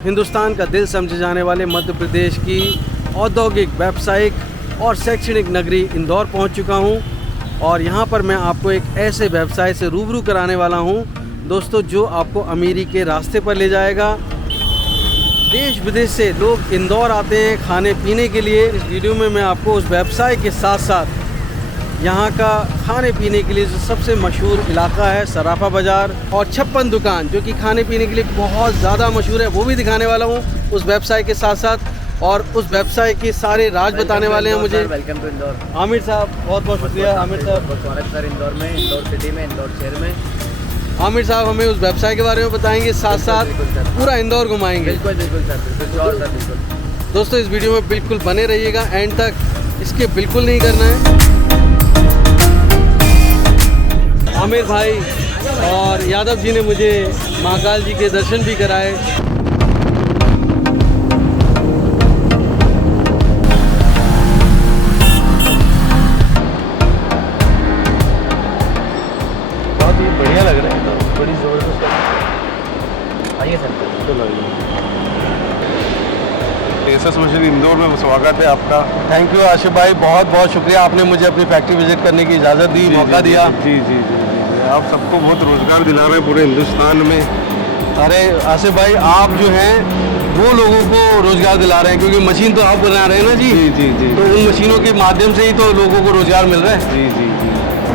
हिंदुस्तान का दिल समझे जाने वाले मध्य प्रदेश की औद्योगिक, व्यावसायिक और शैक्षणिक नगरी इंदौर पहुंच चुका हूं और यहां पर मैं आपको एक ऐसे व्यवसाय से रूबरू कराने वाला हूं दोस्तों, जो आपको अमीरी के रास्ते पर ले जाएगा। देश विदेश से लोग इंदौर आते हैं खाने पीने के लिए। इस वीडियो में मैं आपको उस व्यवसाय के साथ साथ यहाँ का खाने पीने के लिए जो सबसे मशहूर इलाका है सराफा बाज़ार और 56 दुकान, जो कि खाने पीने के लिए बहुत ज़्यादा मशहूर है, वो भी दिखाने वाला हूँ उस व्यवसाय के साथ साथ। और उस व्यवसाय के सारे राज बताने वाले हैं मुझे। Welcome to Indore. आमिर साहब, बहुत बहुत शुक्रिया। आमिर साहब, बहुत स्वागत सर इंदौर में, इंदौर सिटी में, इंदौर शहर में। आमिर साहब हमें उस व्यवसाय के बारे में बताएंगे, साथ साथ पूरा इंदौर घुमाएंगे। बिल्कुल बिल्कुल सर, बिल्कुल सर, बिल्कुल। दोस्तों इस वीडियो में बिल्कुल बने रहिएगा एंड तक, इसके बिल्कुल नहीं करना है। आमिर भाई और यादव जी ने मुझे महाकाल जी के दर्शन भी कराए। बहुत ही बढ़िया लग रहा है, तो बड़ी ज़बरदस्त। आइए सर। एसएस मशीन इंदौर में स्वागत है आपका। थैंक यू आशिफ भाई, बहुत बहुत शुक्रिया, आपने मुझे अपनी फैक्ट्री विजिट करने की इजाज़त दी, मौका दिया। जी जी जी जी आप सबको बहुत रोजगार दिला रहे हैं पूरे हिंदुस्तान में। अरे आसिफ भाई, आप जो हैं वो लोगों को रोज़गार दिला रहे हैं, क्योंकि मशीन तो आप बना रहे हैं ना जी। जी जी जी तो उन मशीनों के माध्यम से ही तो लोगों को रोज़गार मिल रहा है। जी जी जी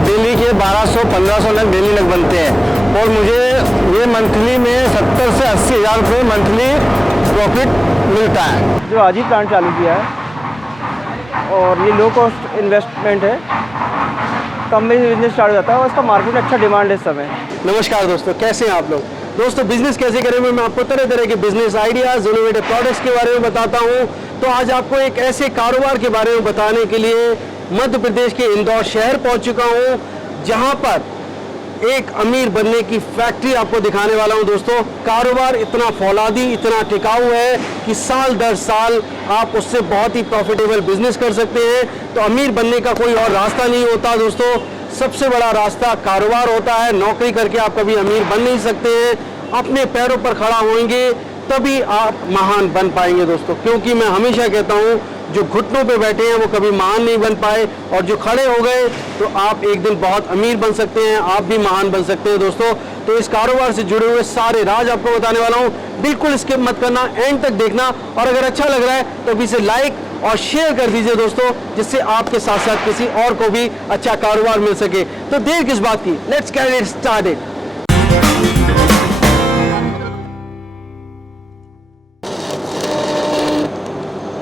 डेली के 1200-1500 नग डेली नग बनते हैं और मुझे ये मंथली में 70 से 80 हज़ार रुपये मंथली प्रॉफिट मिलता है। जो आज ही प्लांट चालू किया है और ये लो कॉस्ट इन्वेस्टमेंट है, कम में बिजनेस स्टार्ट हो जाता है और इसका मार्केट में अच्छा डिमांड है इस समय। नमस्कार दोस्तों, कैसे हैं आप लोग? दोस्तों बिजनेस कैसे करें में मैं आपको तरह तरह के बिजनेस आइडियाज़, इनोवेटिव प्रोडक्ट्स के बारे में बताता हूं। तो आज आपको एक ऐसे कारोबार के बारे में बताने के लिए मध्य प्रदेश के इंदौर शहर पहुंच चुका हूं, जहां पर एक अमीर बनने की फैक्ट्री आपको दिखाने वाला हूं। दोस्तों कारोबार इतना फौलादी, इतना टिकाऊ है कि साल दर साल आप उससे बहुत ही प्रॉफिटेबल बिजनेस कर सकते हैं। तो अमीर बनने का कोई और रास्ता नहीं होता दोस्तों, सबसे बड़ा रास्ता कारोबार होता है। नौकरी करके आप कभी अमीर बन नहीं सकते हैं, अपने पैरों पर खड़ा होंगे तभी आप महान बन पाएंगे दोस्तों। क्योंकि मैं हमेशा कहता हूं, जो घुटनों पे बैठे हैं वो कभी महान नहीं बन पाए, और जो खड़े हो गए तो आप एक दिन बहुत अमीर बन सकते हैं, आप भी महान बन सकते हैं दोस्तों। तो इस कारोबार से जुड़े हुए सारे राज आपको बताने वाला हूं, बिल्कुल स्किप मत करना, एंड तक देखना। और अगर अच्छा लग रहा है तो अभी से लाइक और शेयर कर दीजिए दोस्तों, जिससे आपके साथ साथ किसी और को भी अच्छा कारोबार मिल सके। तो देर किस बात की, लेट्स गेट इट स्टार्टेड।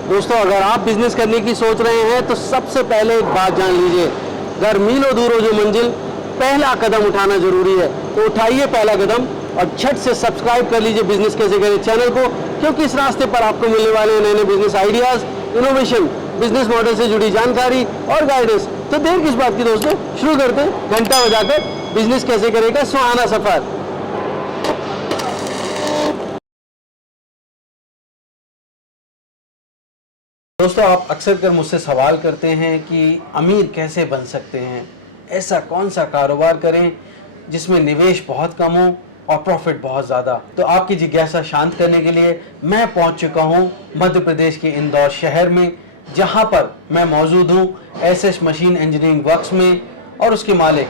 दोस्तों अगर आप बिजनेस करने की सोच रहे हैं तो सबसे पहले एक बात जान लीजिए, घर मीलों दूर हो जो मंजिल, पहला कदम उठाना जरूरी है। तो उठाइए पहला कदम और झट से सब्सक्राइब कर लीजिए बिजनेस कैसे करें चैनल को, क्योंकि इस रास्ते पर आपको मिलने वाले नए नए business ideas, innovation, business model से जुड़ी जानकारी और गाइडेंस। तो देर किस बात की दोस्तों, शुरू करते हैं घंटा बजाकर बिजनेस कैसे करेगा सुहाना सफर। दोस्तों आप अक्सर कर मुझसे सवाल करते हैं कि अमीर कैसे बन सकते हैं, ऐसा कौन सा कारोबार करें जिसमें निवेश बहुत कम हो और प्रॉफिट बहुत ज़्यादा। तो आपकी जिज्ञासा शांत करने के लिए मैं पहुंच चुका हूं मध्य प्रदेश के इंदौर शहर में, जहां पर मैं मौजूद हूं एसएस मशीन इंजीनियरिंग वर्क्स में, और उसके मालिक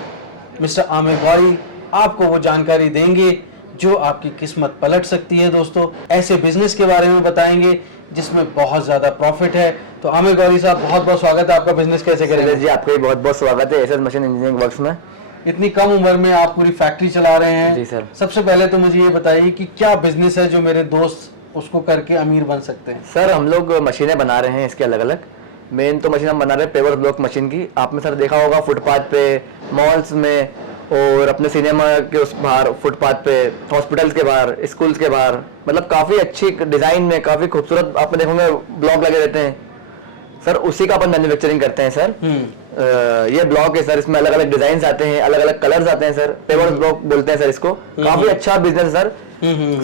मिस्टर आमिर गौरी आपको वो जानकारी देंगे जो आपकी किस्मत पलट सकती है। दोस्तों ऐसे बिजनेस के बारे में बताएंगे जिसमें बहुत ज़्यादा प्रॉफिट है। तो आमिर गौरी साहब, बहुत बहुत स्वागत है आपका। बिजनेस कैसे करेंगे? जी आपका भी बहुत बहुत स्वागत है एसएस मशीन इंजीनियरिंग वर्क्स में। इतनी कम उम्र में आप पूरी फैक्ट्री चला रहे हैं। जी सर। सबसे पहले तो मुझे ये बताइए कि क्या बिजनेस है जो मेरे दोस्त उसको करके अमीर बन सकते हैं? सर हम लोग मशीनें बना रहे हैं इसके अलग अलग। मेन तो मशीन हम बना रहे हैं पेवर ब्लॉक मशीन की। आपने सर देखा होगा फुटपाथ पे, मॉल्स में और अपने सिनेमा के उस बाहर फुटपाथ पे, हॉस्पिटल्स के बाहर, स्कूल्स के बाहर, मतलब काफ़ी अच्छी डिज़ाइन में काफ़ी खूबसूरत आपने देखोगे ब्लॉक लगे रहते हैं सर, उसी का अपन मैन्युफैक्चरिंग करते हैं सर। ये ब्लॉक है सर, इसमें अलग अलग डिजाइन आते हैं, अलग अलग कलर्स आते हैं सर, पेवर ब्लॉक बोलते हैं सर इसको। काफ़ी अच्छा बिजनेस है सर।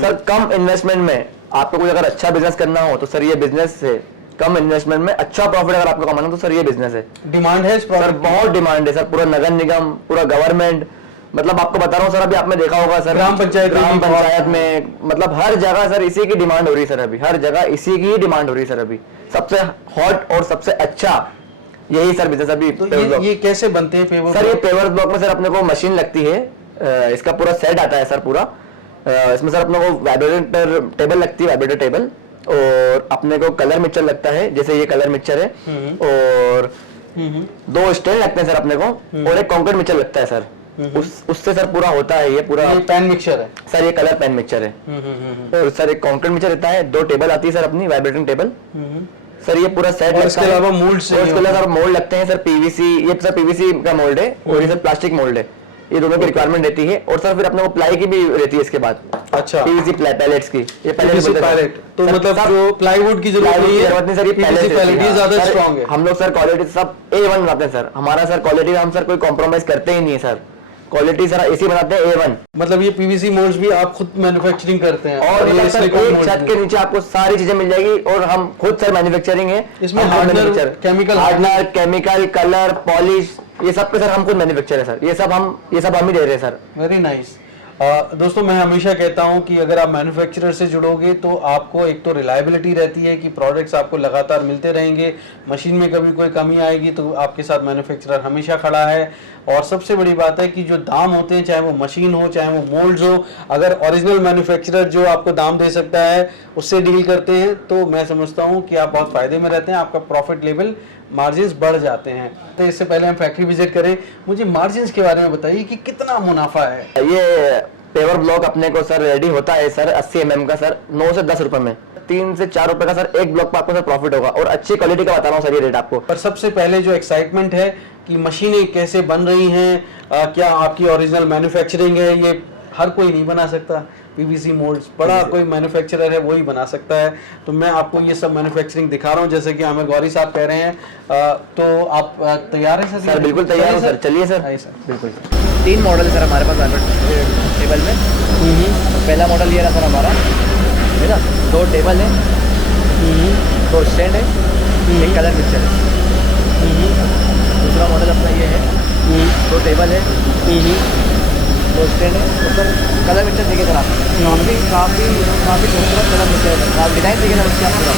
सर कम इन्वेस्टमेंट में आपको कोई अगर अच्छा बिजनेस करना हो तो सर ये बिजनेस है। कम इन्वेस्टमेंट में अच्छा प्रॉफिट अगर आपको कमाना तो सर ये बिजनेस है। डिमांड है इस सर, बहुत डिमांड है सर। पूरा नगर निगम, पूरा गवर्नमेंट, मतलब आपको बता रहा हूँ सर, अभी आपने देखा होगा सर, ग्राम पंचायत में ग्राम भी पंचायत में, मतलब हर जगह सर इसी की डिमांड हो रही है सर, अभी हर जगह इसी की ही डिमांड हो रही है सर। अभी सबसे हॉट और सबसे अच्छा यही सर बिजनेस अभी तो पेवर ब्लॉक। ये कैसे बनते हैं पेवर सर ये पेवर ब्लॉक में सर अपने को मशीन लगती है, इसका पूरा सेट आता है सर पूरा। इसमें सर अपने को वाइब्रेटर टेबल लगती है, वाइब्रेटर टेबल, और अपने को कलर मिक्सचर लगता है, जैसे ये कलर मिक्सचर है, और 2 स्टैंड लगते हैं सर अपने को, और एक कंक्रीट मिक्सचर लगता है सर। उससे सर पूरा होता है ये पूरा। ये पैन मिक्सचर है। सर ये कलर पेन मिक्सचर है, और सर एक कंक्रीट मिक्सचर रहता है, 2 टेबल आती है सर अपनी वाइब्रेटिंग टेबल। सर ये पूरा सेट, और इसके अलावा मोल्ड से, इसके अलावा सर मोल्ड लगते हैं सर, पीवीसी, ये सर पीवीसी का मोल्ड है, और ये सर प्लास्टिक मोल्ड है, ये दोनों की रिक्वायरमेंट रहती है। और सर फिर अपने को प्लाई की भी रहती है इसके बाद। अच्छा, पीवीसी पैलेट्स की, ये PVC पैलेट, तो मतलब जो प्लाईवुड की जरूरत नहीं है सर, ये PVC पैलेट ये ज्यादा स्ट्रांग है। हम लोग सर क्वालिटी सब A1 बनाते हैं सर, हमारा सर क्वालिटी में हम सर कोई कॉम्प्रोमाइज करते ही नहीं है सर, क्वालिटी सर ऐसी बनाते हैं A1। मतलब ये पीवीसी मोल्ड्स भी आप खुद मैन्युफैक्चरिंग करते हैं, और ये मतलब सर सिलिकॉन एक मोल्ड्स छत भी। के नीचे आपको सारी चीजें मिल जाएगी, और हम खुद सर मैन्युफैक्चरिंग है इसमें हम खुद hardener, manufacture- chemical hardener, chemical, colour, polish, ये सब के सर हम खुद मैन्युफैक्चर है सर, ये सब हम ही दे रहे हैं सर। Very nice. दोस्तों मैं हमेशा कहता हूं कि अगर आप मैन्युफैक्चरर से जुड़ोगे तो आपको एक तो रिलायबिलिटी रहती है कि प्रोडक्ट्स आपको लगातार मिलते रहेंगे, मशीन में कभी कोई कमी आएगी तो आपके साथ मैन्युफैक्चरर हमेशा खड़ा है। और सबसे बड़ी बात है कि जो दाम होते हैं, चाहे वो मशीन हो चाहे वो मोल्ड्स हो, अगर ओरिजिनल मैन्युफैक्चरर जो आपको दाम दे सकता है उससे डील करते हैं तो मैं समझता हूँ कि आप बहुत फायदे में रहते हैं, आपका प्रॉफिट लेवल, मार्जिन्स बढ़ जाते हैं। तो इससे पहले हम फैक्ट्री विजिट करें, मुझे मार्जिन्स के बारे में बताइए कि कितना मुनाफा है। ये पेवर ब्लॉक अपने को सर रेडी होता है सर 80 mm का सर 9 से 10 रुपए में, 3 से 4 रुपए का सर एक ब्लॉक पर आपको सर प्रॉफिट होगा, और अच्छी क्वालिटी का बता रहा हूँ सर ये रेट आपको। पर सबसे पहले जो एक्साइटमेंट है कि मशीनें कैसे बन रही हैं, क्या आपकी ओरिजिनल मैन्युफैक्चरिंग है, ये हर कोई नहीं बना सकता। पीवीसी मोल्ड्स बड़ा कोई मैन्युफैक्चरर है वही बना सकता है, तो मैं आपको ये सब मैन्युफैक्चरिंग दिखा रहा हूँ जैसे कि आमिर गौरी साहब कह रहे हैं। तो आप तैयार हैं सर? सर बिल्कुल तैयार हूँ सर, चलिए सर। आइए सर। बिल्कुल। 3 मॉडल है सर हमारे पास वाइब्रेटर टेबल में। तो पहला मॉडल ये रहा सर हमारा, है ना, 2 टेबल है, 2 स्टैंड है, एक कलर मिक्सचर है। दूसरा मॉडल अपना ये है, 2 टेबल है, 2 स्टैंड है, तो सर कलर मिक्सचर देखिए सर आप, काफ़ी खूबसूरत कलर मिक्सचर है, आप डिज़ाइन देखिए सर उसके आप पूरा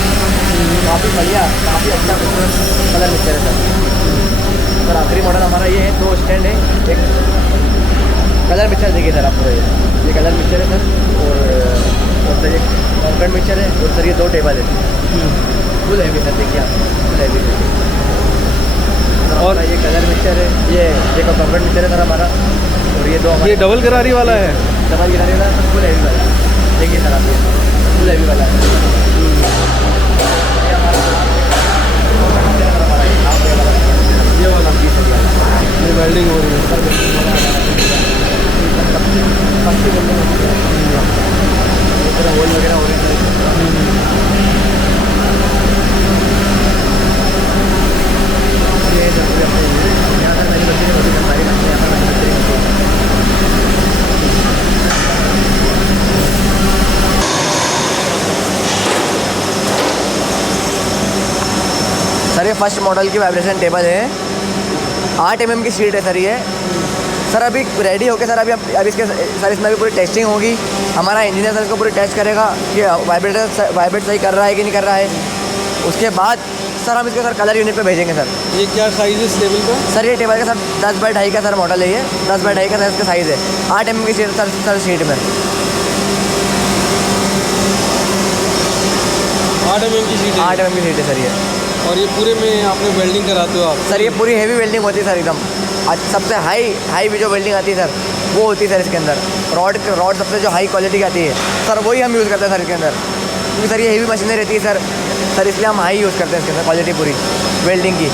काफ़ी बढ़िया, काफ़ी अच्छा खूबसूरत कलर मिक्सचर है सर। आखिरी मॉडल हमारा ये है, 2 स्टैंड है, एक कलर मिक्सचर देखिए सर आप पूरा, ये कलर मिक्सचर है सर, और सर ये कॉन्क्रीट मिक्सचर है, और सर ये 2 टेबल है, फुल हैवी सर, देखिए आप फुल हैवी। और ये कलर मिक्सचर है, ये कॉन्क्रीट मिक्सचर है सर हमारा, और ये 2 ये डबल गरारी वाला है, डबल गिराने वाला सर, फुल हैवी वाला है, देखिए सर आप ये फुल हैवी वाला है। ये हमारा ये वाला पीस है, ये वेल्डिंग हो रही है सर पक्की बिल्डिंग होती है, इस तरह होल वगैरह हो रहे हैं। ये जरूरी है यहाँ पर मैन्युफैक्चरिंग होती है, सारी मशीनें यहाँ पर मैन्युफैक्चरिंग होती है। सर ये फर्स्ट मॉडल की वाइब्रेशन टेबल है, 8 mm की शीट है सर ये। सर अभी रेडी होके सर अभी इसके सर इसमें अभी पूरी टेस्टिंग होगी, हमारा इंजीनियर सर इसको पूरी टेस्ट करेगा कि वाइब्रेट सही कर रहा है कि नहीं कर रहा है। उसके बाद सर हम इसको सर कलर यूनिट पे भेजेंगे सर। ये क्या साइज है इस टेबल का? सर ये टेबल का सर 10 बाई 2.5 का सर मॉडल है, ये 10 बाई 2.5 का सर इसका साइज़ है, 8 mm की शीट सर शीट में 8 mm की शीट है। 8 mm की शीट है सर ये। और ये पूरे में आपने वेल्डिंग कराते हो आप? सर ये पूरी हेवी वेल्डिंग होती है सर एकदम, सबसे हाई भी जो वेल्डिंग आती है सर वो होती है सर इसके अंदर। रॉड सबसे जो हाई क्वालिटी की आती है सर वही हम यूज़ करते हैं सर इसके अंदर, क्योंकि सर ये हेवी मशीनें रहती है सर इसलिए हम हाई यूज़ करते हैं इसके अंदर क्वालिटी पूरी वेल्डिंग की।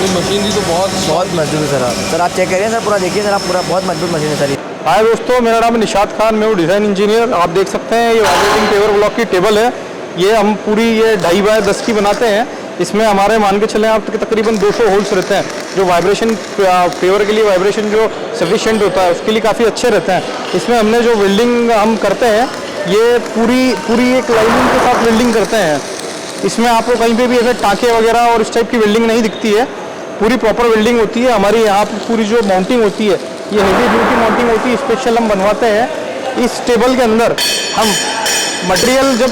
ये मशीनरी तो बहुत मजबूत है सर आप चेक करिए सर, पूरा देखिए सर आप, पूरा बहुत मजबूत मशीन है सर ये। हाय दोस्तों, मेरा नाम है निशात खान, मैं हूँ डिज़ाइन इंजीनियर। आप देख सकते हैं ये वाइब्रेटिंग पेवर ब्लॉक की टेबल है, ये हम पूरी ये 2.5 बाय 10 की बनाते हैं। इसमें हमारे मान के चलें आप तकरीबन 200 होल्स रहते हैं, जो वाइब्रेशन पेवर के लिए वाइब्रेशन जो सफिशिएंट होता है उसके लिए काफ़ी अच्छे रहते हैं। इसमें हमने जो वेल्डिंग हम करते हैं ये पूरी एक लाइनिंग के साथ वेल्डिंग करते हैं। इसमें आपको कहीं पे भी ऐसे टाँके वगैरह और इस टाइप की वेल्डिंग नहीं दिखती है, पूरी प्रॉपर वेल्डिंग होती है। हमारी यहाँ पर पूरी जो माउंटिंग होती है ये हेवी ड्यूटी माउंटिंग होती है, स्पेशल हम बनवाते हैं। इस टेबल के अंदर हम मटेरियल जब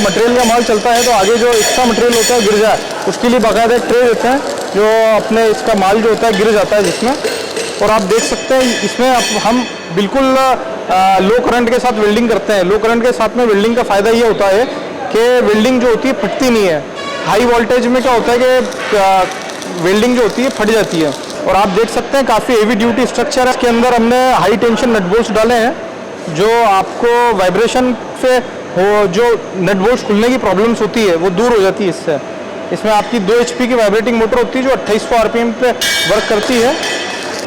मटेरियल का माल चलता है तो आगे जो एक्स्ट्रा मटेरियल होता है गिर जाए, उसके लिए बाकायदा ट्रे देते हैं जो अपने इसका माल जो होता है गिर जाता है जिसमें। और आप देख सकते हैं इसमें हम बिल्कुल लो करंट के साथ वेल्डिंग करते हैं। लो करंट के साथ में वेल्डिंग का फ़ायदा ये होता है कि वेल्डिंग जो होती है फटती नहीं है। हाई वोल्टेज में क्या होता है कि वेल्डिंग जो होती है फट जाती है। और आप देख सकते हैं काफ़ी हेवी ड्यूटी स्ट्रक्चर है। इसके अंदर हमने हाई टेंशन नट बोल्ट्स डाले हैं जो आपको वाइब्रेशन से हो जो नट बोल्ट्स खुलने की प्रॉब्लम्स होती है वो दूर हो जाती है इससे। इसमें आपकी 2 HP की वाइब्रेटिंग मोटर होती है जो 2800 RPM पे वर्क करती है।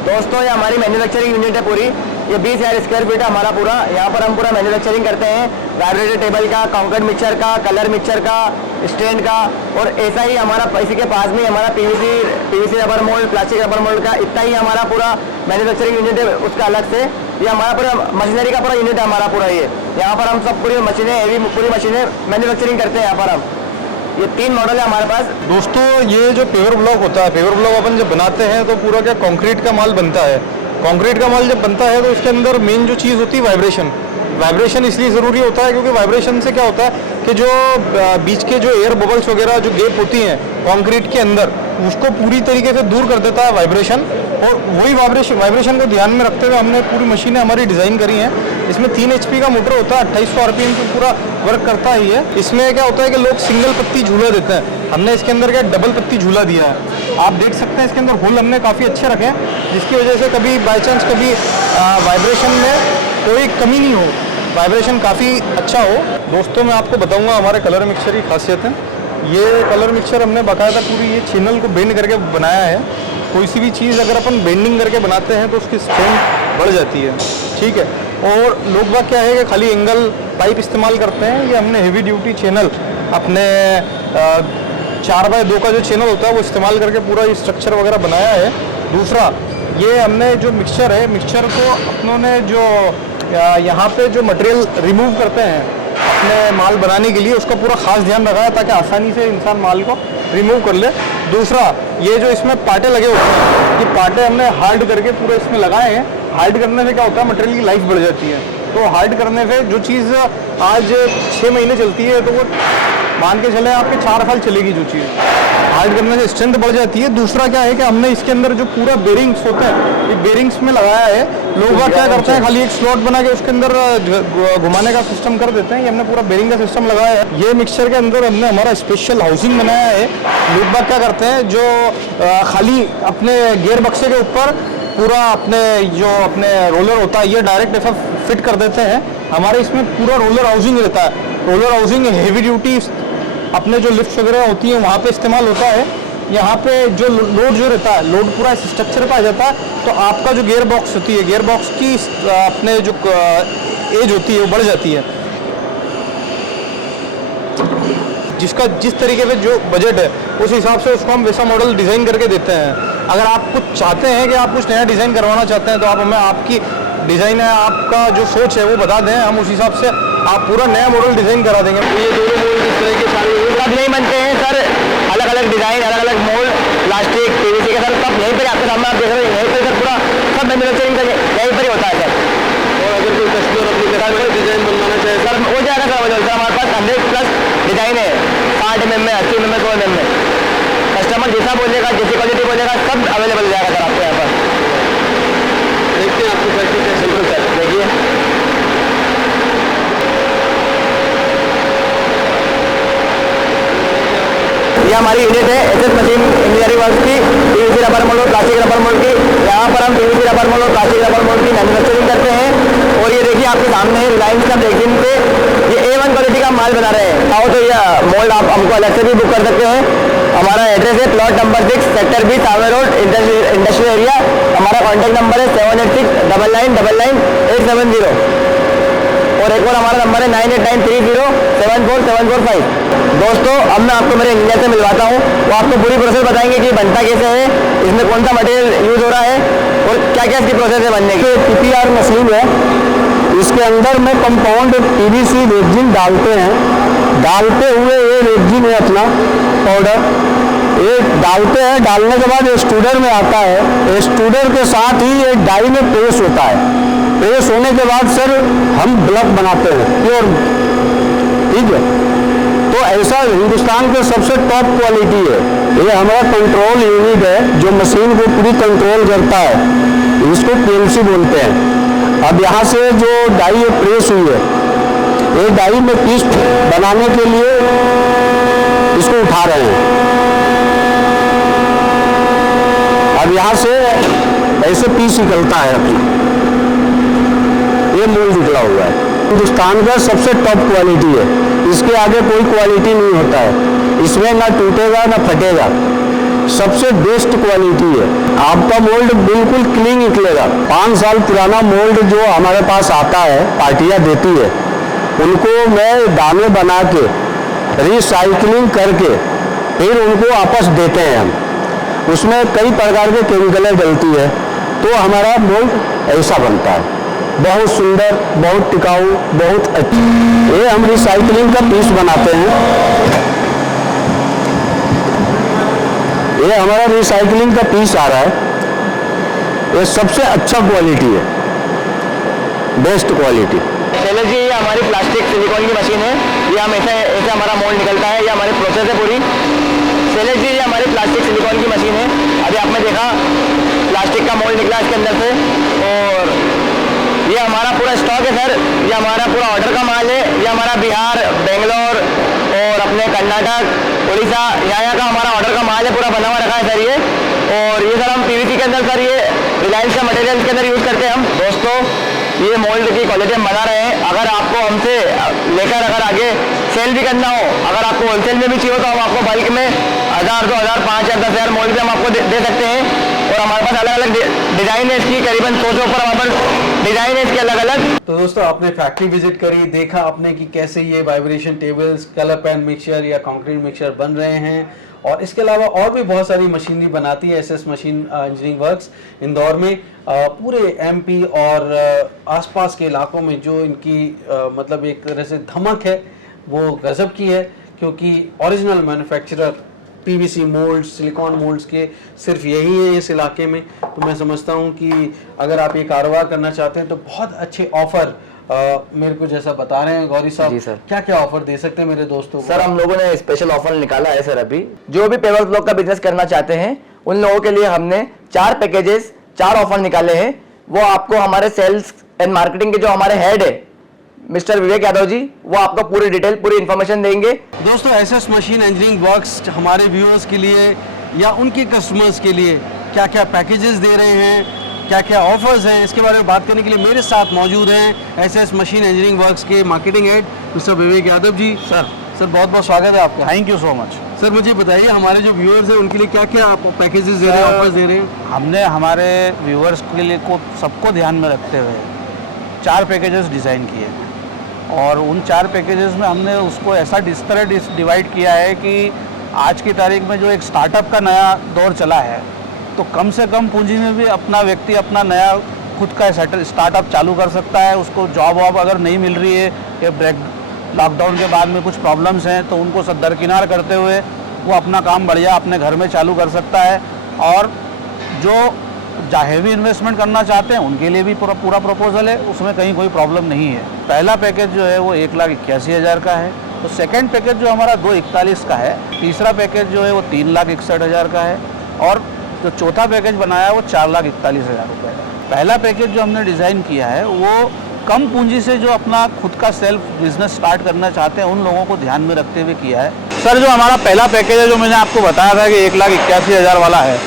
दोस्तों ये हमारी मैन्युफैक्चरिंग यूनिट है पूरी, ये 20,000 स्क्वायर फीट है हमारा पूरा। यहाँ पर हम पूरा मैन्युफैक्चरिंग करते हैं वाइब्रेटर टेबल का, कंक्रीट मिक्सचर का, कलर मिक्सचर का, स्टैंड का। और ऐसा ही हमारा इसी के पास में हमारा PVC rubber mould, plastic rubber mould का इतना ही हमारा पूरा मैन्युफैक्चरिंग यूनिट है। उसका अलग से ये हमारा पूरा मशीनरी का पूरा यूनिट है हमारा पूरा। ये यहाँ पर हम सब पूरी मशीनें हेवी पूरी मशीनें मैन्युफैक्चरिंग करते हैं यहाँ पर हम। ये 3 मॉडल है हमारे पास। दोस्तों ये जो पेवर ब्लॉक होता है, पेवर ब्लॉक अपन जब बनाते हैं तो पूरा क्या कंक्रीट का माल बनता है। कंक्रीट का माल जब बनता है तो इसके अंदर मेन जो चीज़ होती है वाइब्रेशन। वाइब्रेशन इसलिए ज़रूरी होता है क्योंकि वाइब्रेशन से क्या होता है कि जो बीच के जो एयर बबल्स वगैरह जो गैप होती हैं कंक्रीट के अंदर उसको पूरी तरीके से दूर कर देता है वाइब्रेशन। और वही वाइब्रेशन को ध्यान में रखते हुए हमने पूरी मशीनें हमारी डिज़ाइन करी हैं। इसमें 3 HP का मोटर होता है, 2800 RPM पे पूरा वर्क करता ही है। इसमें क्या होता है कि लोग सिंगल पत्ती झूला देते हैं, हमने इसके अंदर क्या डबल पत्ती झूला दिया है। आप देख सकते हैं इसके अंदर होल हमने काफ़ी अच्छे रखे हैं जिसकी वजह से कभी बाई चांस कभी वाइब्रेशन में कोई कमी नहीं हो, वाइब्रेशन काफ़ी अच्छा हो। दोस्तों मैं आपको बताऊंगा हमारे कलर मिक्सचर की खासियत है। ये कलर मिक्सचर हमने बाकायदा पूरी ये चैनल को बेंड करके बनाया है। कोई सी भी चीज़ अगर अपन बेंडिंग करके बनाते हैं तो उसकी स्ट्रेंथ बढ़ जाती है, ठीक है। और लोग बात क्या है कि खाली एंगल पाइप इस्तेमाल करते हैं। ये हमने हेवी ड्यूटी चैनल अपने 4x2 का जो चैनल होता है वो इस्तेमाल करके पूरा ये स्ट्रक्चर वगैरह बनाया है। दूसरा ये हमने जो मिक्सचर है, मिक्सचर को अपनों ने जो यहाँ पे जो मटेरियल रिमूव करते हैं अपने माल बनाने के लिए उसका पूरा खास ध्यान रखा है ताकि आसानी से इंसान माल को रिमूव कर ले। दूसरा ये जो इसमें पार्टे लगे होते हैं, ये पार्टे हमने हार्ड करके पूरे इसमें लगाए हैं। हार्ड करने से क्या होता है मटेरियल की लाइफ बढ़ जाती है। तो हार्ड करने से जो चीज़ आज 6 महीने चलती है तो वो मान के चले आपके 4 साल चलेगी जो चीज़। हार्ड करने से स्ट्रेंथ बढ़ जाती है। दूसरा क्या है कि हमने इसके अंदर जो पूरा बेरिंग्स होता है ये बेरिंग्स में लगाया है। लोग क्या करते हैं खाली एक स्लॉट बना के उसके अंदर घुमाने का सिस्टम कर देते हैं। ये हमने पूरा बेरिंग का सिस्टम लगाया है। ये मिक्सचर के अंदर हमने हमारा स्पेशल हाउसिंग बनाया है। लोग क्या करते हैं जो खाली अपने गियर बक्से के ऊपर पूरा अपने रोलर होता है ये डायरेक्ट ऐसा फिट कर देते हैं। हमारे इसमें पूरा रोलर हाउसिंग रहता है। रोलर हाउसिंग हेवी ड्यूटी अपने जो लिफ्ट वगैरह होती है वहाँ पे इस्तेमाल होता है। यहाँ पे जो लोड जो रहता है लोड पूरा इस स्ट्रक्चर पे आ जाता है। तो आपका जो गियर बॉक्स होती है, गियर बॉक्स की अपने जो एज होती है वो बढ़ जाती है। जिसका जिस तरीके से जो बजट है उस हिसाब से उसको हम वैसा मॉडल डिज़ाइन करके देते हैं। अगर आप कुछ चाहते हैं कि आप कुछ नया डिज़ाइन करवाना चाहते हैं तो आप हमें आपकी डिज़ाइन है, आपका जो सोच है वो बता दें, हम उस हिसाब से आप पूरा नया मॉडल डिज़ाइन करा देंगे। तो ये दोनों मोल्ड इस तरह के सारे सब नहीं बनते हैं सर, अलग अलग डिज़ाइन, अलग अलग मोल्ड, प्लास्टिक, पीवीसी के सर सब यहीं पर आपके सामने आप देख रहे हैं। यहीं पर सर पूरा सब मैन्युफैक्चरिंग यहीं पर ही होता है सर। और अगर कोई कस्टमर अपनी दुकान पर डिज़ाइन बनवाना चाहे सर हो जाएगा सर हमारे पास 100+ डिज़ाइन है, 60 mm में, 80 mm में, 100 mm में। कस्टमर जैसा बोलेगा, जैसी क्वालिटी बोलेगा सब अवेलेबल हो जाएगा सर आपके यहाँ पर। देखते हैं आपको फैक्ट्री कैसे। बिल्कुल सर, देखिए ये हमारी यूनिट है एसएस मशीन इंजीनियरिंग वर्क्स की, पीवीसी रबर मोल्ड और प्लास्टिक रबर मोल्ड की। यहाँ पर हम पीवीसी रबर मोल्ड और प्लास्टिक रबर मोल्ड की मैन्युफैक्चरिंग करते हैं। और ये देखिए आपके सामने रिलायंस का रेक्सिन पे ये A1 क्वालिटी का माल बना रहे हैं। आओ तो ये मोल्ड आप हमको अलग से भी बुक कर सकते हैं। हमारा एड्रेस है plot number 6 sector B Save road industrial area. हमारा कॉन्टैक्ट नंबर है 7869999870। और एक और हमारा नंबर है 9893074745। दोस्तों अब मैं आपको मेरे इंजीनियर से मिलवाता हूँ, वो आपको पूरी प्रोसेस बताएंगे कि बनता कैसे है, इसमें कौन सा मटेरियल यूज़ हो रहा है और क्या क्या इसकी प्रोसेस है बनने की। PPR मशीन है, इसके अंदर में कंपाउंड PVC रेजिन डालते हैं। डालते हुए ये रेजिन है अपना पाउडर, ये डालते हैं, डालने के बाद एक्सट्रूडर में आता है, एक्सट्रूडर के साथ ही ये डाई में प्रेस होता है। प्रेस होने के बाद सर हम ब्लॉक बनाते हैं प्योर, ठीक है। तो ऐसा हिंदुस्तान के सबसे टॉप क्वालिटी है। ये हमारा कंट्रोल यूनिट है जो मशीन को पूरी कंट्रोल करता है, इसको पीएलसी बोलते हैं। अब यहाँ से जो डाई प्रेस हुई है, ये डाई में पीस बनाने के लिए इसको उठा रहे हैं। अब यहाँ से ऐसे पीस निकलता है अपना, ये मोल्ड निकला हुआ है। हिंदुस्तान का सबसे टॉप क्वालिटी है, इसके आगे कोई क्वालिटी नहीं होता है, इसमें ना टूटेगा ना फटेगा, सबसे बेस्ट क्वालिटी है। आपका मोल्ड बिल्कुल क्लीन निकलेगा। 5 साल पुराना मोल्ड जो हमारे पास आता है, पार्टियां देती है, उनको मैं दाने बना के रिसाइकलिंग करके फिर उनको वापस देते हैं हम। उसमें कई प्रकार के केमिकलें डलती है, तो हमारा मोल्ड ऐसा बनता है, बहुत सुंदर, बहुत टिकाऊ, बहुत अच्छा। ये हम रिसाइकलिंग का पीस बनाते हैं, ये हमारा रिसाइकलिंग का पीस आ रहा है, ये सबसे अच्छा क्वालिटी है, बेस्ट क्वालिटी। शैलेश जी, ये हमारी प्लास्टिक सिलिकॉन की मशीन है, ये हम ऐसे हमारा मोल्ड निकलता है, ये हमारी प्रोसेस है पूरी। शैलेश जी, ये हमारी प्लास्टिक सिलिकॉन की मशीन है। अभी आपने देखा प्लास्टिक का मोल्ड निकला इसके अंदर से, और ये हमारा पूरा स्टॉक है सर, ये हमारा पूरा ऑर्डर का माल है। ये हमारा बिहार, बेंगलोर और अपने कर्नाटक, उड़ीसा, यहाँ का हमारा ऑर्डर का माल है, पूरा बना हुआ रखा है सर ये। और ये सर हम पीवीसी के अंदर सर, ये रिलायंस का मटेरियल के अंदर यूज़ करते हैं हम। दोस्तों, ये मोल्ड की क्वालिटी हम बना रहे हैं। अगर आपको हमसे लेकर अगर आगे सेल भी करना हो, अगर आपको होलसेल में भी चाहिए तो हम आपको बल्क में 1000, 2000, 5000, 10,000 मोल्ड भी हम आपको दे सकते हैं। और हमारे पास अलग अलग डिज़ाइन है इसकी, करीबन 100 से ऊपर हमारे पास डिज़ाइन है इसके अलग अलग। तो दोस्तों, आपने फैक्ट्री विजिट करी, देखा आपने कि कैसे ये vibration tables, colour pen mixture या कंक्रीट मिक्सचर बन रहे हैं। और इसके अलावा और भी बहुत सारी मशीनरी बनाती है SS machine engineering works Indore में। पूरे एमपी और आसपास के इलाकों में जो इनकी मतलब एक तरह से धमक है वो गजब की है, क्योंकि original manufacturer PVC moulds, silicon moulds के सिर्फ यही है इस इलाके में। तो मैं समझता हूँ कि अगर आप ये कारोबार करना चाहते हैं तो बहुत अच्छे ऑफर मेरे को जैसा बता रहे हैं गौरी साहब, जी सर। क्या क्या ऑफर दे सकते हैं मेरे दोस्तों को? सर, हम लोगों ने स्पेशल ऑफर निकाला है सर। अभी जो भी पेवर ब्लॉक का बिजनेस करना चाहते हैं उन लोगों के लिए हमने 4 पैकेजेस, 4 ऑफर निकाले हैं। वो आपको हमारे सेल्स एंड मार्केटिंग के जो हमारे हेड है मिस्टर विवेक यादव जी, वो आपको पूरी डिटेल, पूरी इन्फॉर्मेशन देंगे। दोस्तों, एसएस मशीन इंजीनियरिंग वर्क्स हमारे व्यूअर्स के लिए या उनके कस्टमर्स के लिए क्या क्या पैकेजेस दे रहे हैं, क्या क्या ऑफर्स हैं, इसके बारे में बात करने के लिए मेरे साथ मौजूद हैं एसएस मशीन इंजीनियरिंग वर्क्स के मार्केटिंग हेड मिस्टर विवेक यादव जी। सर बहुत बहुत स्वागत है आपका। Thank you so much. Sir, मुझे बताइए हमारे जो व्यूअर्स हैं उनके लिए क्या क्या आप पैकेजेस दे रहे हैं, ऑफर्स दे रहे हैं? हमने हमारे व्यूअर्स के लिए को सबको ध्यान में रखते हुए 4 पैकेजेस डिज़ाइन किए हैं, और उन 4 पैकेजेस में हमने उसको ऐसा इस तरह डिवाइड किया है कि आज की तारीख में जो एक स्टार्टअप का नया दौर चला है, तो कम से कम पूंजी में भी अपना व्यक्ति अपना नया खुद का स्टार्टअप चालू कर सकता है। उसको जॉब वॉब अगर नहीं मिल रही है या ब्रेक लॉकडाउन के बाद में कुछ प्रॉब्लम्स हैं तो उनको सब दरकिनार करते हुए वो अपना काम बढ़िया अपने घर में चालू कर सकता है। और जो हैवी इन्वेस्टमेंट करना चाहते हैं उनके लिए भी पूरा प्रपोजल है, उसमें कहीं कोई प्रॉब्लम नहीं है। पहला पैकेज जो है वो 1,81,000 का है, तो सेकंड पैकेज जो हमारा 2,41 का है, तीसरा पैकेज जो है वो 3,61,000 का है, और जो चौथा पैकेज बनाया है वो 4,41,000 रुपये का। पहला पैकेज जो हमने डिज़ाइन किया है वो कम पूंजी से जो अपना खुद का सेल्फ बिजनेस स्टार्ट करना चाहते हैं उन लोगों को ध्यान में रखते हुए किया है। सर, जो हमारा पहला पैकेज है जो मैंने आपको बताया था कि 1,81,000 वाला है,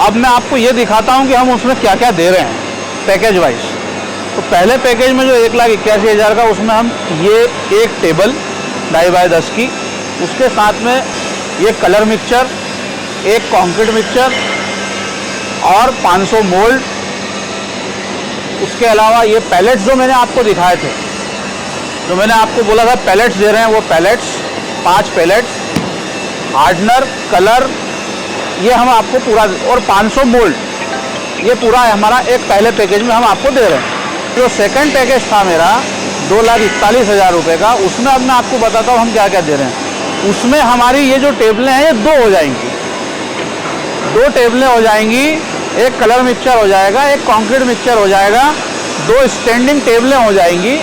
अब मैं आपको ये दिखाता हूँ कि हम उसमें क्या क्या दे रहे हैं पैकेज वाइज। तो पहले पैकेज में जो 1,81,000 का, उसमें हम ये एक टेबल 2.5 बाय 10 की, उसके साथ में ये कलर मिक्सचर, एक कंक्रीट मिक्सचर और 500 मोल्ड, उसके अलावा ये पैलेट्स जो मैंने आपको दिखाए थे, जो मैंने आपको बोला था पैलेट्स दे रहे हैं, वो पैलेट्स 5 पैलेट्स, हार्डनर, कलर, ये हम आपको पूरा, और 500 मोल्ड, ये पूरा हमारा एक पहले पैकेज में हम आपको दे रहे हैं। जो सेकंड पैकेज था मेरा 2,41,000 रुपये का, उसमें अब मैं आपको बताता हूँ हम क्या क्या दे रहे हैं। उसमें हमारी ये जो टेबलें हैं ये 2 हो जाएंगी, 2 टेबलें हो जाएंगी, एक कलर मिक्सचर हो जाएगा, एक कंक्रीट मिक्सचर हो जाएगा, 2 स्टैंडिंग टेबलें हो जाएंगी,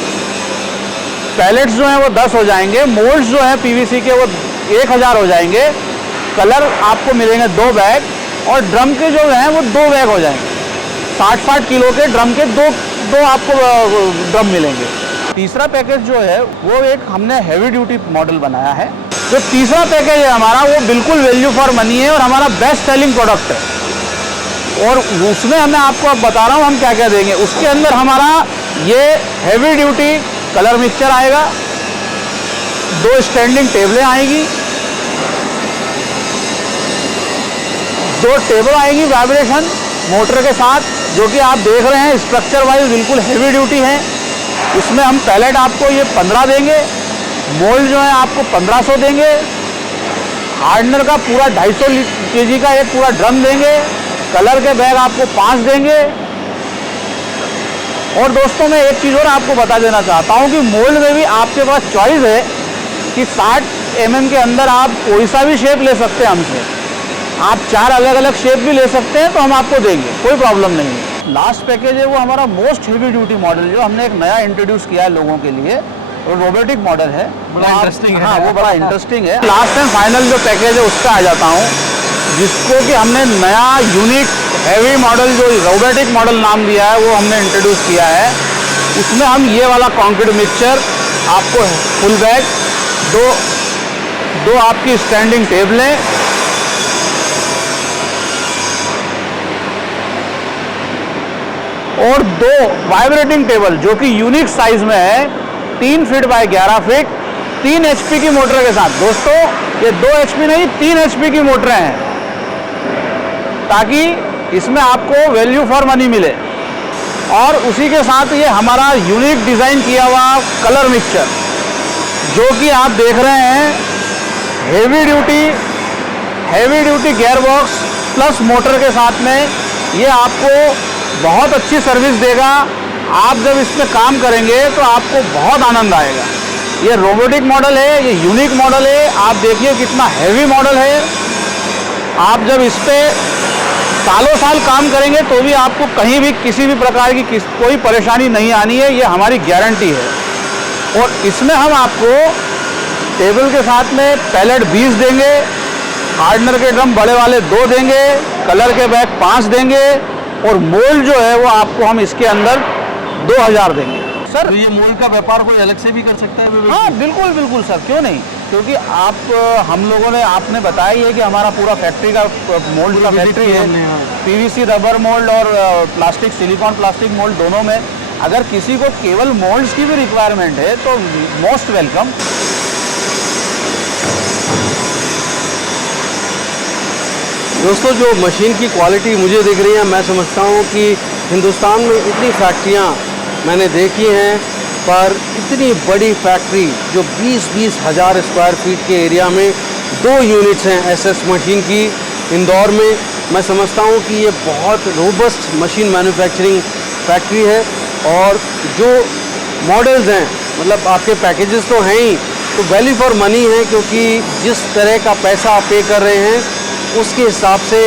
पैलेट्स जो हैं वो 10 हो जाएंगे, मोल्ड्स जो हैं पीवीसी के वो 1000 हो जाएंगे, कलर आपको मिलेंगे 2 बैग, और ड्रम के जो हैं वो 2 बैग हो जाएंगे। 60-60 किलो के ड्रम के दो आपको ड्रम मिलेंगे। तीसरा पैकेज जो है वो एक हमने हैवी ड्यूटी मॉडल बनाया है। जो तीसरा पैकेज है हमारा वो बिल्कुल वैल्यू फॉर मनी है और हमारा बेस्ट सेलिंग प्रोडक्ट है। और उसमें मैं आपको अब बता रहा हूँ हम क्या क्या देंगे। उसके अंदर हमारा ये हैवी ड्यूटी कलर मिक्सचर आएगा, 2 स्टैंडिंग टेबलें आएगी, 2 टेबल आएगी वाइब्रेशन मोटर के साथ, जो कि आप देख रहे हैं स्ट्रक्चर वाइज बिल्कुल हैवी ड्यूटी है। इसमें हम पैलेट आपको ये 15 देंगे, मोल्ड जो है आपको 1500 देंगे, हार्डनर का पूरा 250 kg का एक पूरा ड्रम देंगे, कलर के बैग आपको 5 देंगे। और दोस्तों मैं एक चीज़ और आपको बता देना चाहता हूँ कि मोल्ड में भी आपके पास चॉइस है कि 60 mm के अंदर आप कोई सा भी शेप ले सकते हैं हमसे। आप 4 अलग अलग शेप भी ले सकते हैं तो हम आपको देंगे, कोई प्रॉब्लम नहीं है। लास्ट पैकेज है वो हमारा मोस्ट हेवी ड्यूटी मॉडल जो हमने एक नया इंट्रोड्यूस किया है लोगों के लिए, और रोबोटिक मॉडल है, बड़ा इंटरेस्टिंग है। हाँ वो बड़ा इंटरेस्टिंग है। लास्ट एंड फाइनल जो पैकेज है उसका आ जाता हूँ, जिसको कि हमने नया यूनिक हैवी मॉडल जो रोबोटिक मॉडल नाम दिया है वो हमने इंट्रोड्यूस किया है। उसमें हम ये वाला कंक्रीट मिक्सचर आपको फुल बैग, दो आपकी स्टैंडिंग टेबलें, और 2 वाइब्रेटिंग टेबल जो कि यूनिक साइज में है, 3 फीट बाय 11 फीट, 3 HP की मोटर के साथ। दोस्तों ये 2 HP नहीं 3 HP की मोटरें हैं, ताकि इसमें आपको वैल्यू फॉर मनी मिले। और उसी के साथ ये हमारा यूनिक डिज़ाइन किया हुआ कलर मिक्सचर जो कि आप देख रहे हैं, heavy duty gear box plus motor के साथ में, ये आपको बहुत अच्छी सर्विस देगा। आप जब इसमें काम करेंगे तो आपको बहुत आनंद आएगा। ये रोबोटिक मॉडल है, ये यूनिक मॉडल है, आप देखिए कितना हैवी मॉडल है। आप जब इस पर सालों साल काम करेंगे तो भी आपको कहीं भी किसी भी प्रकार की कोई परेशानी नहीं आनी है, ये हमारी गारंटी है। और इसमें हम आपको टेबल के साथ में पैलेट 20 देंगे, हार्डनर के ड्रम बड़े वाले 2 देंगे, कलर के बैग 5 देंगे, और मोल्ड जो है वो आपको हम इसके अंदर 2000 देंगे। सर तो ये मोल्ड का व्यापार कोई अलग से भी कर सकता है? हाँ बिल्कुल बिल्कुल सर, क्यों नहीं। क्योंकि हम लोगों ने आपने बताया ही है कि हमारा पूरा फैक्ट्री का मोल्ड का फैक्ट्री है, पीवीसी रबर मोल्ड और प्लास्टिक सिलिकॉन प्लास्टिक मोल्ड दोनों में। अगर किसी को केवल मोल्ड्स की भी रिक्वायरमेंट है तो मोस्ट वेलकम। दोस्तों जो मशीन की क्वालिटी मुझे दिख रही है, मैं समझता हूँ कि हिंदुस्तान में इतनी फैक्ट्रियाँ मैंने देखी हैं, पर इतनी बड़ी फैक्ट्री जो 20-20 हज़ार स्क्वायर फीट के एरिया में 2 यूनिट्स हैं एसएस मशीन की इंदौर में, मैं समझता हूँ कि ये बहुत रोबस्ट मशीन मैन्युफैक्चरिंग फैक्ट्री है। और जो मॉडल्स हैं, मतलब आपके पैकेजेस तो हैं ही, तो वैल्यू फॉर मनी है, क्योंकि जिस तरह का पैसा आप पे कर रहे हैं उसके हिसाब से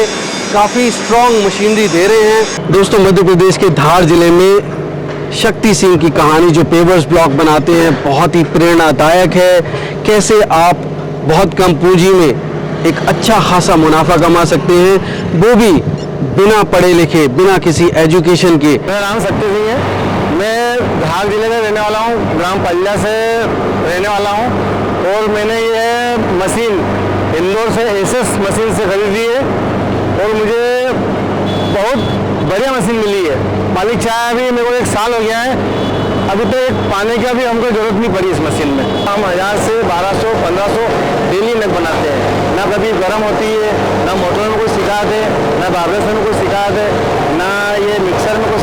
काफ़ी स्ट्रॉन्ग मशीनरी दे रहे हैं। दोस्तों मध्य प्रदेश के धार जिले में शक्ति सिंह की कहानी जो पेवर्स ब्लॉक बनाते हैं बहुत ही प्रेरणादायक है। कैसे आप बहुत कम पूंजी में एक अच्छा खासा मुनाफा कमा सकते हैं, वो भी बिना पढ़े लिखे, बिना किसी एजुकेशन के। मेरा नाम शक्ति सिंह है, मैं धार जिले में रहने वाला हूँ, ग्राम पल्ला से रहने वाला हूँ। और मैंने ये मशीन इंदौर से एसएस मशीन से खरीदी है और मुझे बहुत बढ़िया मशीन मिली है। मालिक चाहे अभी मेरे को 1 साल हो गया है, अभी तक तो पाने की भी हमको जरूरत नहीं पड़ी इस मशीन में। हम 1000 से 1200 1500 डेली नग बनाते हैं, ना कभी गर्म होती है, ना मोटर में कोई शिकायत है, ना वाइब्रेशन में कोई शिकायत है, ना ये मिक्सर में कोई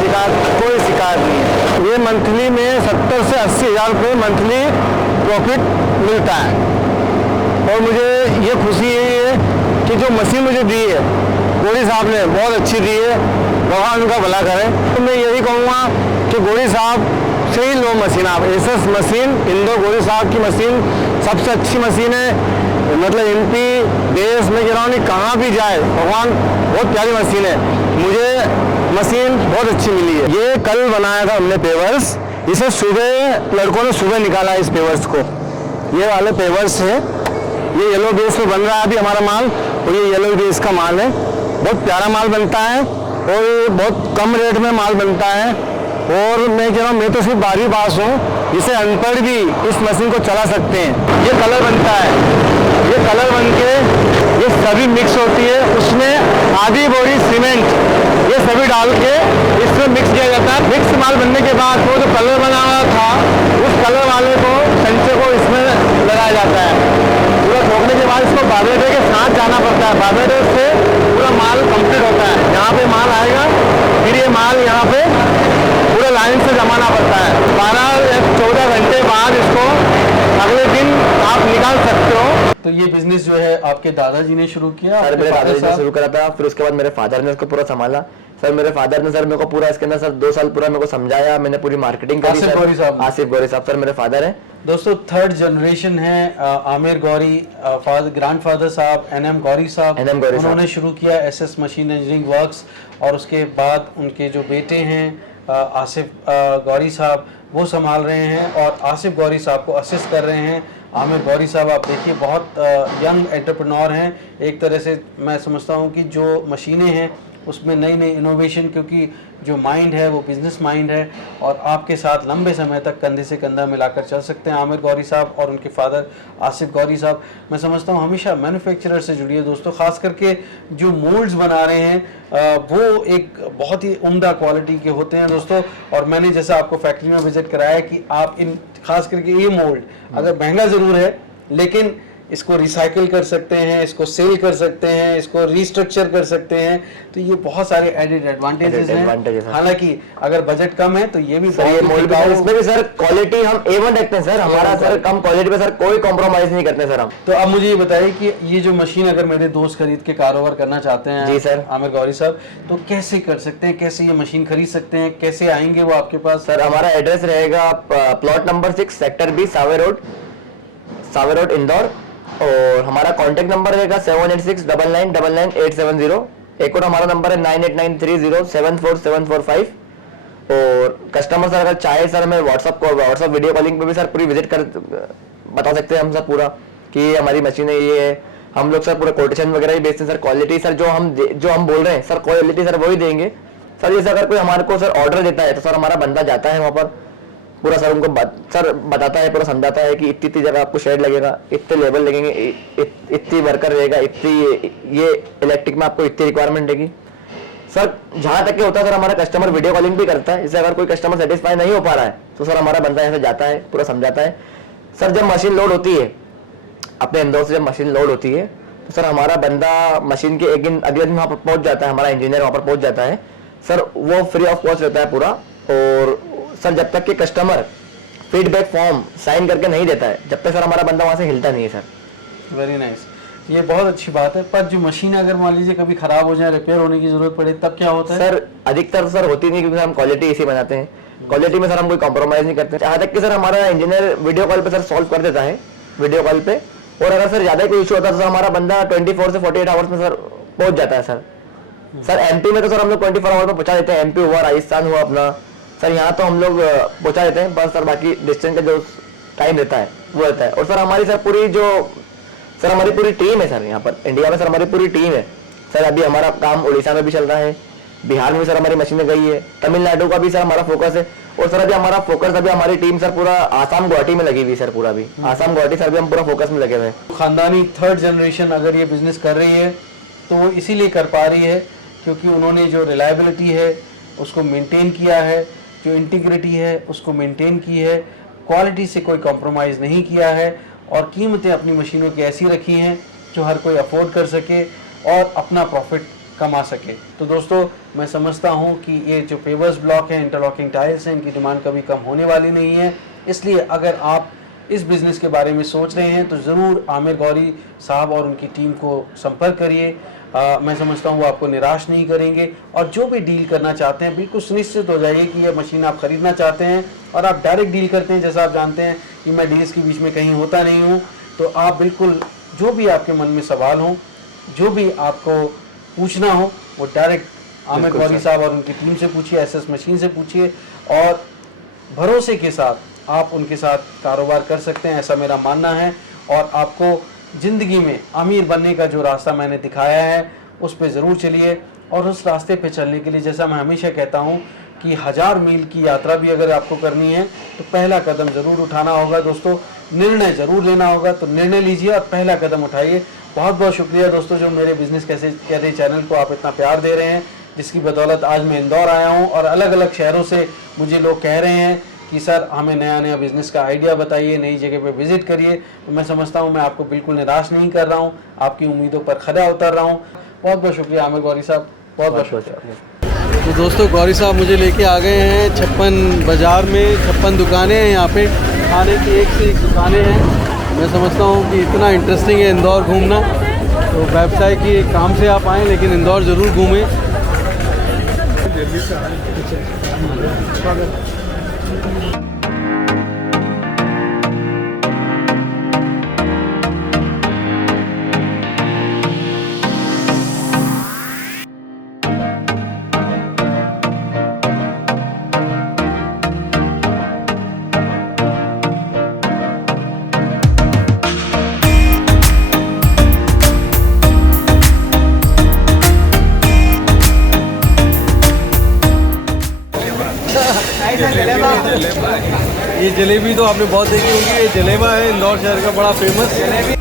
शिकायत नहीं है। ये मंथली में 70 से 80 हज़ार रुपये मंथली प्रॉफिट मिलता है। और मुझे ये खुशी है कि जो मशीन मुझे दी है गोरी साहब ने बहुत अच्छी दी है, भगवान उनका भला करे। तो मैं यही कहूँगा कि गोरी साहब से ही लो मशीन, आप एसएस मशीन इंदौर गोरी साहब की मशीन सबसे अच्छी मशीन है। मतलब MP देश में कह रहा हूँ नहीं, कहाँ भी जाए भगवान, बहुत प्यारी मशीन है। मुझे मशीन बहुत अच्छी मिली है। ये कल बनाया था हमने पेवर्स, इसे सुबह लड़कों ने सुबह निकाला इस पेवर्स को। ये वाले पेवर्स है, ये येलो बेस पे बन रहा है अभी हमारा माल, और ये येलो बेस का माल है। बहुत प्यारा माल बनता है और ये बहुत कम रेट में माल बनता है। और मैं कह रहा हूँ, मैं तो सिर्फ 12वीं पास हूँ, इसे अनपढ़ भी इस मशीन को चला सकते हैं। ये कलर बनता है, ये कलर बन के ये सभी मिक्स होती है, उसमें आधी बोरी सीमेंट ये सभी डाल के इसमें मिक्स किया जाता है। मिक्स माल बनने के बाद वो जो कलर बना हुआ था, उस कलर वाले को संचे को इसमें लगाया जाता है। पूरा ठोकने के बाद इसको वाइब्रेटर के साथ जाना पड़ता है, वाइब्रेटर से पूरा माल कंप्लीट होता है। यहाँ पे माल आएगा, फिर ये माल यहाँ पे पूरा लाइन से जमाना पड़ता है। 12 या 14 घंटे बाद इसको अगले दिन आप निकाल सकते हो। तो ये बिजनेस जो है आपके दादाजी ने शुरू किया? सर मेरे दादाजी ने शुरू करा था, फिर उसके बाद मेरे फादर ने उसको पूरा संभाला। सर मेरे फादर ने सर मेरे को पूरा इसके अंदर सर 2 साल पूरा मेरे को समझाया, मैंने पूरी मार्केटिंग करी। आसिफ गौरी साहब। आसिफ गौरी साहब सर मेरे फादर हैं। दोस्तों 3rd जनरेशन है आमिर गौरी, ग्रैंडफादर साहब NM गौरी साहब, NM गौरी साहब। उन्होंने शुरू किया SS मशीन इंजीनियरिंग वर्क्स, और उसके बाद उनके जो बेटे हैं आसिफ गौरी साहब, वो संभाल रहे हैं, और आसिफ गौरी साहब को असिस्ट कर रहे हैं आमिर गौरी साहब। आप देखिए बहुत यंग एंटरप्रेन्योर हैं। एक तरह से मैं समझता हूँ कि जो मशीनें हैं उसमें नई नई इनोवेशन, क्योंकि जो माइंड है वो बिजनेस माइंड है, और आपके साथ लंबे समय तक कंधे से कंधा मिलाकर चल सकते हैं आमिर गौरी साहब और उनके फादर आसिफ गौरी साहब। मैं समझता हूँ हमेशा मैन्युफैक्चरर से जुड़िए दोस्तों, खास करके जो मोल्ड्स बना रहे हैं वो एक बहुत ही उम्दा क्वालिटी के होते हैं दोस्तों। और मैंने जैसा आपको फैक्ट्री में विजिट कराया कि आप इन खास करके ये मोल्ड अगर महंगा ज़रूर है, लेकिन इसको रिसाइकिल कर सकते हैं, इसको सेल कर सकते हैं, इसको रीस्ट्रक्चर कर सकते हैं, तो ये बहुत सारे एडेड एडवांटेजेस हैं। हालांकि अगर बजट कम है तो ये भी सर ये मोल्ड भी, इसमें भी सर क्वालिटी हम A1 रखते हैं सर। हमारा सर कम क्वालिटी पे सर कोई कॉम्प्रोमाइज नहीं करते सर हम। तो अब मुझे ये बताइए कि ये जो मशीन अगर मेरे दोस्त खरीद के कारोबार करना चाहते हैं जी सर आमिर गौरी साहब, तो कैसे कर सकते हैं, कैसे ये मशीन खरीद सकते हैं, कैसे आएंगे वो आपके पास? सर हमारा एड्रेस रहेगा plot number 6 sector B Save road Indore, और हमारा कांटेक्ट नंबर रहेगा 7869999870। एक और हमारा नंबर है 9893074745। और कस्टमर सर अगर चाहे सर मैं व्हाट्सअप वीडियो कॉलिंग पे भी सर पूरी विजिट कर बता सकते हैं हम सर पूरा कि हमारी मशीन है, ये है। हम लोग सर पूरा कोटेशन वगैरह भी बेचते हैं सर। क्वालिटी सर जो हम बोल रहे हैं सर, क्वालिटी सर वही देंगे सर। जैसे अगर कोई हमारे को सर ऑर्डर देता है तो सर हमारा बंदा जाता है वहाँ पर, पूरा सर उनको सर बताता है, पूरा समझाता है कि इतनी जगह आपको शेड लगेगा, इतने लेवल लगेंगे, इतनी वर्कर रहेगा, इतनी ये इलेक्ट्रिक में आपको इतनी रिक्वायरमेंट रहेगी सर। जहाँ तक के होता है सर हमारा कस्टमर वीडियो कॉलिंग भी करता है। जैसे अगर कोई कस्टमर सेटिस्फाई नहीं हो पा रहा है तो सर हमारा बंदा ऐसे जाता है, पूरा समझाता है सर। जब मशीन लोड होती है अपने इंदौर से, जब मशीन लोड होती है तो सर हमारा बंदा मशीन के एक दिन अगले दिन वहाँ पर पहुँच जाता है, हमारा इंजीनियर वहाँ पर पहुँच जाता है सर। वो फ्री ऑफ कॉस्ट रहता है पूरा। और सर जब तक कि कस्टमर फीडबैक फॉर्म साइन करके नहीं देता है, जब तक सर हमारा बंदा वहाँ से हिलता नहीं है सर। वेरी नाइस, ये बहुत अच्छी बात है। पर जो मशीन अगर मान लीजिए कभी खराब हो जाए, रिपेयर होने की जरूरत पड़े, तब क्या होता है? सर अधिकतर सर होती नहीं, क्योंकि हम क्वालिटी इसी बनाते हैं। क्वालिटी में सर हम कोई कॉम्प्रोमाइज नहीं करते। यहाँ तक कि सर हमारा इंजीनियर वीडियो कॉल पे सर सॉल्व कर देता है, वीडियो कॉल पे। और अगर सर ज्यादा कोई इशू होता है तो हमारा बंदा 24 से 48 आवर्स में सर पहुंच जाता है सर। सर MP में तो सर हम लोग 24 आवर्स में पहुंचा देते हैं। MP हुआ, राजस्थान हुआ अपना सर, यहाँ तो हम लोग पहुंचा देते हैं बस सर। बाकी डिस्टेंस का जो टाइम रहता है वो रहता है। और सर हमारी सर पूरी टीम है सर यहाँ पर इंडिया में सर, हमारी पूरी टीम है सर। अभी हमारा काम उड़ीसा में भी चल रहा है, बिहार में भी सर हमारी मशीनें गई है, तमिलनाडु का भी सर हमारा फोकस है। और सर अभी हमारा फोकस, अभी हमारी टीम सर पूरा आसाम गुवाहाटी में लगी हुई सर, पूरा भी आसाम गुवाहाटी सर भी हम पूरा फोकस में लगे हुए हैं। खानदानी 3rd जनरेशन अगर ये बिजनेस कर रही है तो वो इसीलिए कर पा रही है क्योंकि उन्होंने जो रिलायबिलिटी है उसको मेंटेन किया है, जो इंटीग्रिटी है उसको मेंटेन की है, क्वालिटी से कोई कॉम्प्रोमाइज़ नहीं किया है, और कीमतें अपनी मशीनों की ऐसी रखी हैं जो हर कोई अफोर्ड कर सके और अपना प्रॉफिट कमा सके। तो दोस्तों मैं समझता हूं कि ये जो पेवर्स ब्लॉक हैं, इंटरलॉकिंग टाइल्स हैं, इनकी डिमांड कभी कम होने वाली नहीं है। इसलिए अगर आप इस बिज़नेस के बारे में सोच रहे हैं तो ज़रूर आमिर गौरी साहब और उनकी टीम को संपर्क करिए। मैं समझता हूँ वो आपको निराश नहीं करेंगे, और जो भी डील करना चाहते हैं बिल्कुल सुनिश्चित हो जाइए कि यह मशीन आप ख़रीदना चाहते हैं और आप डायरेक्ट डील करते हैं। जैसा आप जानते हैं कि मैं डील्स के बीच में कहीं होता नहीं हूँ, तो आप बिल्कुल जो भी आपके मन में सवाल हो, जो भी आपको पूछना हो, वो डायरेक्ट आमिर गौरी साहब और उनकी टीम से पूछिए, एसएस मशीन से पूछिए और भरोसे के साथ आप उनके साथ कारोबार कर सकते हैं, ऐसा मेरा मानना है। और आपको ज़िंदगी में अमीर बनने का जो रास्ता मैंने दिखाया है उस पर ज़रूर चलिए। और उस रास्ते पे चलने के लिए जैसा मैं हमेशा कहता हूँ कि 1000 मील की यात्रा भी अगर आपको करनी है तो पहला कदम ज़रूर उठाना होगा दोस्तों, निर्णय ज़रूर लेना होगा। तो निर्णय लीजिए और पहला कदम उठाइए। बहुत बहुत शुक्रिया दोस्तों जो मेरे बिज़नेस कैसे कहते चैनल को आप इतना प्यार दे रहे हैं, जिसकी बदौलत आज मैं इंदौर आया हूँ और अलग अलग शहरों से मुझे लोग कह रहे हैं कि सर हमें नया नया बिज़नेस का आइडिया बताइए, नई जगह पे विज़िट करिए। तो मैं समझता हूँ मैं आपको बिल्कुल निराश नहीं कर रहा हूँ, आपकी उम्मीदों पर खरा उतर रहा हूँ। बहुत बहुत शुक्रिया आमिर गौरी साहब, बहुत बहुत शुक्रिया। तो दोस्तों गौरी साहब मुझे लेके आ गए हैं 56 बाज़ार में। 56 दुकानें हैं यहाँ पे, खाने की एक से एक दुकानें हैं। मैं समझता हूँ कि इतना इंटरेस्टिंग है इंदौर घूमना, तो व्यवसाय की एक काम से आप आएँ लेकिन इंदौर ज़रूर घूमें। ये जलेबी तो आपने बहुत देखी होगी, ये जलेबा है इंदौर शहर का बड़ा फेमस जलेबी।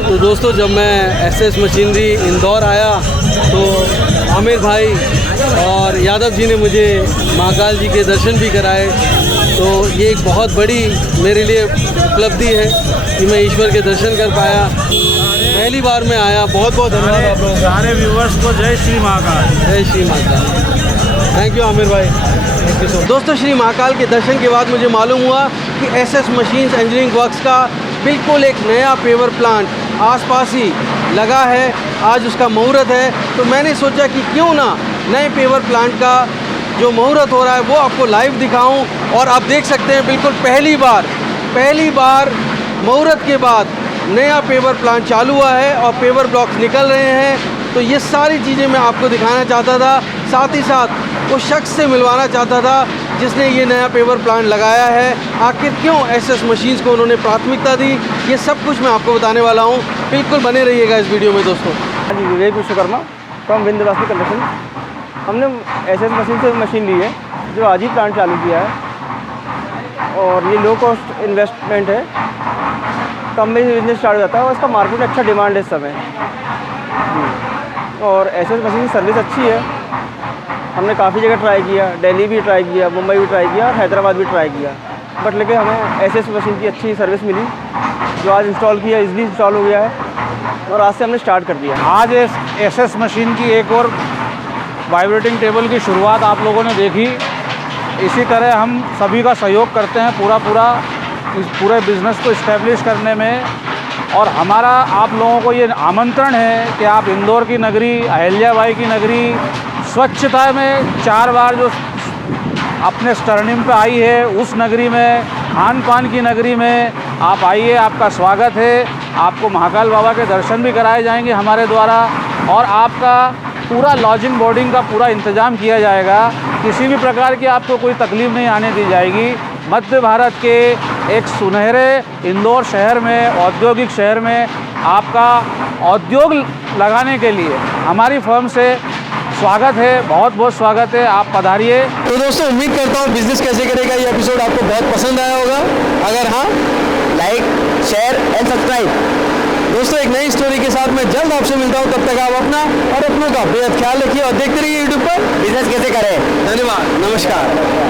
तो दोस्तों जब मैं एसएस मशीनरी इंदौर आया तो आमिर भाई और यादव जी ने मुझे महाकाल जी के दर्शन भी कराए। तो ये एक बहुत बड़ी मेरे लिए उपलब्धि है कि मैं ईश्वर के दर्शन कर पाया। पहली बार मैं आया। बहुत बहुत धन्यवाद आप लोगों का। सारे व्यूवर्स को जय श्री महाकाल। जय श्री महाकाल। थैंक यू आमिर भाई, थैंक यू सो मच। दोस्तों श्री महाकाल के दर्शन के बाद मुझे मालूम हुआ कि एसएस मशीन्स इंजीनियरिंग वर्क्स का बिल्कुल एक नया पेवर प्लांट आसपास ही लगा है। आज उसका मुहूर्त है, तो मैंने सोचा कि क्यों ना नए पेवर प्लांट का जो मुहूर्त हो रहा है वो आपको लाइव दिखाऊं। और आप देख सकते हैं बिल्कुल पहली बार मुहूर्त के बाद नया पेवर प्लांट चालू हुआ है और पेवर ब्लॉक्स निकल रहे हैं। तो ये सारी चीज़ें मैं आपको दिखाना चाहता था, साथ ही साथ उस शख्स से मिलवाना चाहता था जिसने ये नया पेवर प्लांट लगाया है। आखिर क्यों एसएस मशीन्स को उन्होंने प्राथमिकता दी, ये सब कुछ मैं आपको बताने वाला हूँ। बिल्कुल बने रहिएगा इस वीडियो में दोस्तों। हाँ जी, विवेक विश्वकर्मा फ्रॉम विंध्यवासिनी कंस्ट्रक्शन। हमने एसएस मशीन से मशीन ली है जो आज ही प्लांट चालू किया है और ये लो कॉस्ट इन्वेस्टमेंट है, कम में ही बिजनेस स्टार्ट हो जाता है और इसका मार्केट में अच्छा डिमांड है इस समय। और एसएस मशीन की सर्विस अच्छी है। हमने काफ़ी जगह ट्राई किया, दिल्ली भी ट्राई किया, मुंबई भी ट्राई किया और हैदराबाद भी ट्राई किया, बट लेकिन हमें एसएस मशीन की अच्छी सर्विस मिली जो आज इंस्टॉल किया, इजीली इंस्टॉल हो गया है और आज से हमने स्टार्ट कर दिया। आज एसएस मशीन की एक और वाइब्रेटिंग टेबल की शुरुआत आप लोगों ने देखी। इसी तरह हम सभी का सहयोग करते हैं पूरा इस पूरे बिज़नेस को इस्टेब्लिश करने में। और हमारा आप लोगों को ये आमंत्रण है कि आप इंदौर की नगरी, अहिल्याबाई की नगरी, स्वच्छता में 4 बार जो अपने स्वर्णिम पे आई है उस नगरी में, खान पान की नगरी में आप आइए, आपका स्वागत है। आपको महाकाल बाबा के दर्शन भी कराए जाएंगे हमारे द्वारा और आपका पूरा लॉजिंग बोर्डिंग का पूरा इंतज़ाम किया जाएगा। किसी भी प्रकार की आपको कोई तकलीफ़ नहीं आने दी जाएगी। मध्य भारत के एक सुनहरे इंदौर शहर में, औद्योगिक शहर में आपका उद्योग लगाने के लिए हमारी फर्म से स्वागत है, बहुत बहुत स्वागत है। आप पधारिए। तो दोस्तों उम्मीद करता हूँ बिजनेस कैसे करेगा ये एपिसोड आपको बहुत पसंद आया होगा। अगर हाँ, लाइक, शेयर एंड सब्सक्राइब। दोस्तों एक नई स्टोरी के साथ मैं जल्द आपसे मिलता हूँ, तब तक आप अपना और अपनों का बेहद ख्याल रखिए और देखते रहिए यूट्यूब पर बिजनेस कैसे करें। धन्यवाद, नमस्कार।